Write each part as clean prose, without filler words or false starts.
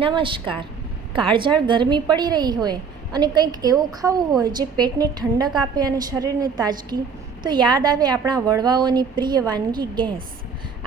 નમસ્કાર. કાળઝાળ ગરમી પડી રહી હોય અને કંઈક એવું ખાવું હોય જે પેટને ઠંડક આપે અને શરીરને તાજગી, તો યાદ આવે આપણા વડવાઓની પ્રિય વાનગી ગેસ.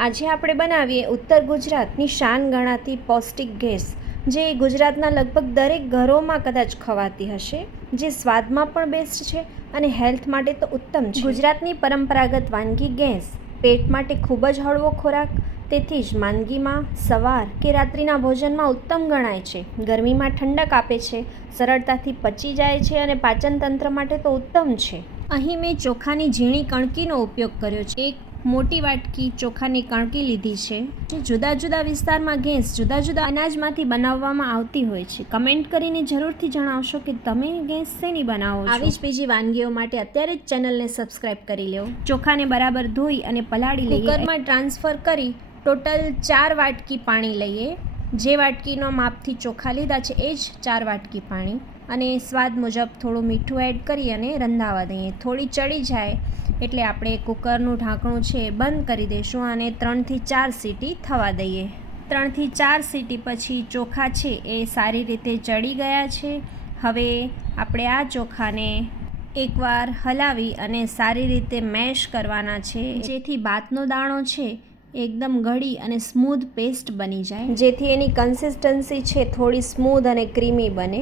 આજે આપણે બનાવીએ ઉત્તર ગુજરાતની શાન ગણાતી પૌષ્ટિક ગેસ, જે ગુજરાતના લગભગ દરેક ઘરોમાં કદાચ ખવાતી હશે, જે સ્વાદમાં પણ બેસ્ટ છે અને હેલ્થ માટે તો ઉત્તમ છે. ગુજરાતની પરંપરાગત વાનગી ગેસ પેટ માટે ખૂબ જ હળવો ખોરાક, તેથી જ માંદગીમાં, સવાર કે રાત્રિના ભોજનમાં ઉત્તમ ગણાય છે. ગરમીમાં ઠંડક આપે છે, સરળતાથી પચી જાય છે અને પાચન તંત્ર માટે તો ઉત્તમ છે. અહીં મેં ચોખાની ઝીણી કણકીનો ઉપયોગ કર્યો છે. એક મોટી વાટકી ચોખાની કણકી લીધી છે. જુદા જુદા વિસ્તારમાં ગેસ જુદા જુદા અનાજમાંથી બનાવવામાં આવતી હોય છે. કમેન્ટ કરીને જરૂરથી જણાવશો કે તમે ગેસ શેની બનાવો છો. આવી જ બીજી વાનગીઓ માટે અત્યારે જ ચેનલને સબસ્ક્રાઇબ કરી લો. ચોખાને બરાબર ધોઈ અને પલાળી લઈએ. કુકરમાં ટ્રાન્સફર કરી ટોટલ 4 વાટકી પાણી લઈએ. જે વાટકીનો માપથી ચોખા લીધા છે એ જ 4 વાટકી પાણી, અને સ્વાદ મુજબ થોડું મીઠું એડ કરી અને રંધાવા દઈએ. થોડી ચડી જાય એટલે આપણે કુકરનું ઢાંકણું છે એ બંધ કરી દઈશું અને 3 થી 4 સીટી થવા દઈએ. 3 થી 4 સીટી પછી ચોખા છે એ સારી રીતે ચડી ગયા છે. હવે આપણે આ ચોખાને એકવાર હલાવી અને સારી રીતે મેશ કરવાના છે, જેથી ભાતનો દાણો છે એકદમ ગળી અને સ્મૂધ પેસ્ટ બની જાય, જેથી એની કન્સિસ્ટન્સી છે થોડી સ્મૂધ અને ક્રીમી બને.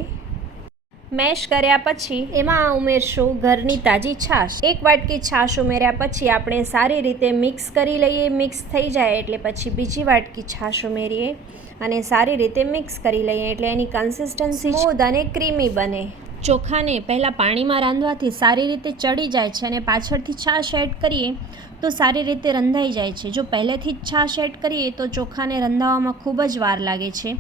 મેશ કર્યા પછી એમાં ઉમેરશું ઘરની તાજી છાશ. 1 વાટકી છાશ ઉમેર્યા પછી આપણે સારી રીતે મિક્સ કરી લઈએ. મિક્સ થઈ જાય એટલે પછી બીજી વાટકી છાશ ઉમેરીએ અને સારી રીતે મિક્સ કરી લઈએ, એટલે એની કન્સિસ્ટન્સી સ્મૂધ અને ક્રીમી બને. ચોખાને પહેલાં પાણીમાં રાંધવાથી સારી રીતે ચડી જાય છે અને પાછળથી છાશ એડ કરીએ તો સારી રીતે રંધાઈ જાય છે. જો પહેલેથી જ છાશ એડ કરીએ તો ચોખાને રંધાવામાં ખૂબ જ વાર લાગે છે.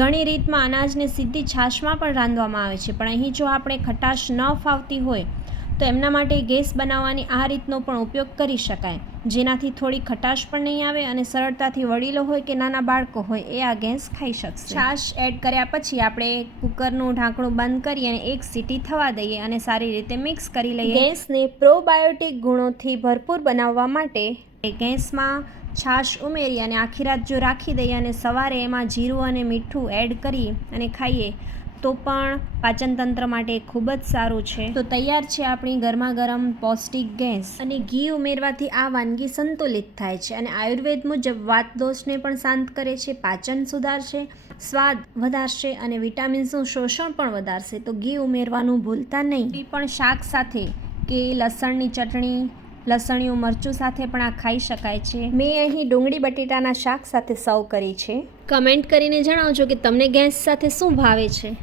ઘણી રીતમાં અનાજને સીધી છાશમાં પણ રાંધવામાં આવે છે, પણ અહીં જો આપણે ખટાશ ન ફાવતી હોય તો એમના માટે ગેસ બનાવવાની આ રીતનો પણ ઉપયોગ કરી શકાય, જેનાથી થોડી ખટાશ પણ નહીં આવે અને સરળતાથી વડીલો હોય કે નાના બાળકો હોય એ આ ગેસ ખાઈ શકશે. છાશ એડ કર્યા પછી આપણે કુકરનું ઢાંકણું બંધ કરી અને 1 સીટી થવા દઈએ અને સારી રીતે મિક્સ કરી લઈએ. ગેસને પ્રોબાયોટિક ગુણોથી ભરપૂર બનાવવા માટે ગેસમાં છાશ ઉમેરી અને આખી રાત જો રાખી દઈએ અને સવારે એમાં જીરું અને મીઠું એડ કરી અને ખાઈએ તો પણ પાચન તંત્ર માટે ખૂબ જ સારું છે. તો તૈયાર છે આપણી ગરમા ગરમ પૌષ્ટિક ગેસ. અને ઘી ઉમેરવાથી આ વાનગી સંતુલિત થાય છે અને આયુર્વેદ મુજબ વાત દોષને પણ શાંત કરે છે, પાચન સુધારશે, સ્વાદ વધારશે અને વિટામિન્સનું શોષણ પણ વધારશે. તો ઘી ઉમેરવાનું ભૂલતા નહીં. એ પણ શાક સાથે કે લસણની ચટણી, લસણિયું મરચું સાથે પણ આ ખાઈ શકાય છે. મેં અહીં ડુંગળી બટેટાના શાક સાથે સર્વ કરી છે. કમેન્ટ કરીને જણાવજો કે તમને ગેસ સાથે શું ભાવે છે.